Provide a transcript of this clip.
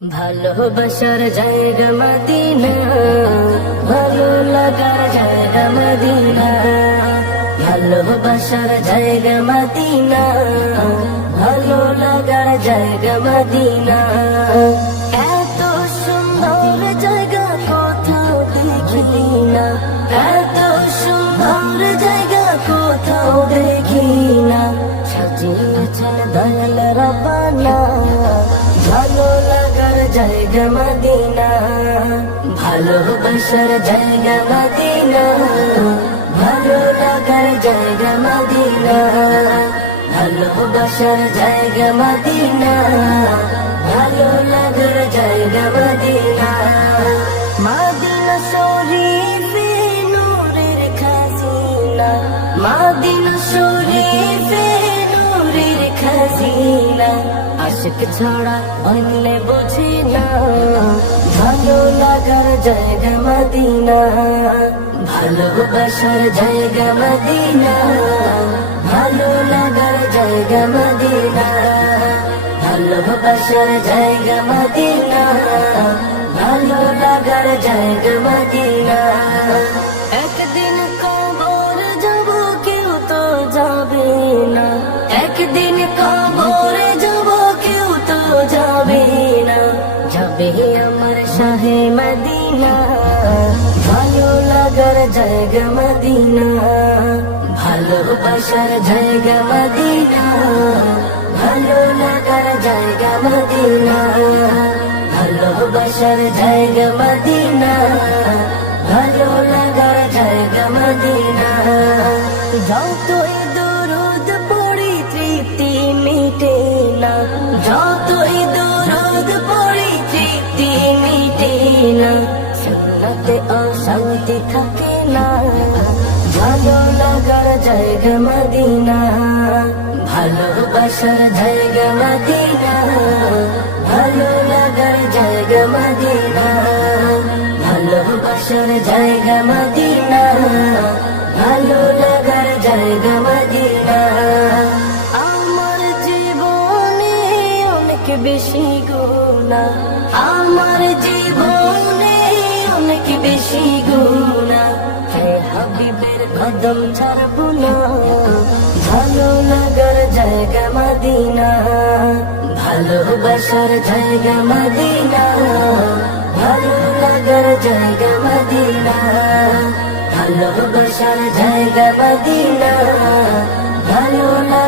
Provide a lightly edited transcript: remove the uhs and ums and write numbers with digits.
ভালোবাসার জায়গা মদিনা, ভালো লাগার জায়গা মদিনা। ভালোবাসার জায়গা মদিনা, ভালো লাগার জায়গা মদিনা। এত সুন্দর জায়গা কোথাও দেখি না, এত সুন্দর জায়গা কোথাও দেখি না। সাজিয়েছেন দয়াল রব্বানা, ভালো লাগার জায়গা মদিনা। ভালোবাসার জায়গা মদিনা, ভালো লাগার জায়গা মদিনা। ভালোবাসার জায়গা মদিনা, ভালো লাগার জায়গা মদিনা। মদিনা শরীফে নূরের খাজিনা, মদিনা শরীফে নূরের খাজিনা। আশিক ছাড়া অন্য বুঝি না, ভালো লাগার জায়গা মদিনা। ভালোবাসার জায়গা মদিনা, ভালো লাগার জায়গা মদিনা। ভালোবাসার জায়গা মদিনা, ভালো লাগার জায়গা মদিনা। একদিন কবর যাব কেউ তো যাবে না, একদিন কবর যাব কেউ তো যাবে না। যাবে আমার শাহে মদিনা, ভালো লাগার জায়গা মদিনা। ভালোবাসার জায়গা মদিনা, ভালো লাগার জায়গা মদিনা। ভালোবাসার জায়গা মদিনা, ভালো লাগার জায়গা মদিনা। যতই দরুদ পড়ি তৃপ্তি মিটে না, যতই দরুদ পড়ি তৃপ্তি মিটে না। সুন্নতে অশান্তি থাকে না, ভালো লাগার জায়গা মদিনা। ভালোবাসার জায়গা মদিনা, ভালো লাগার জায়গা মদিনা। ভালোবাসার জায়গা মদিনা, ভালো লাগার জায়গা মদিনা। আমার জীবনে অনেক বেশি গুনাহ, আমার জীবনে অনেক বেশি গুনাহ। হে হাবিবের কদম ছাড়বো না, ভালো লাগার জায়গা মদিনা। ভালোবাসার জায়গা মদিনা, ভালো লাগার জায়গা মদিনা। ভালোবাসার জায়গা মদিনা, ভালো লাগা।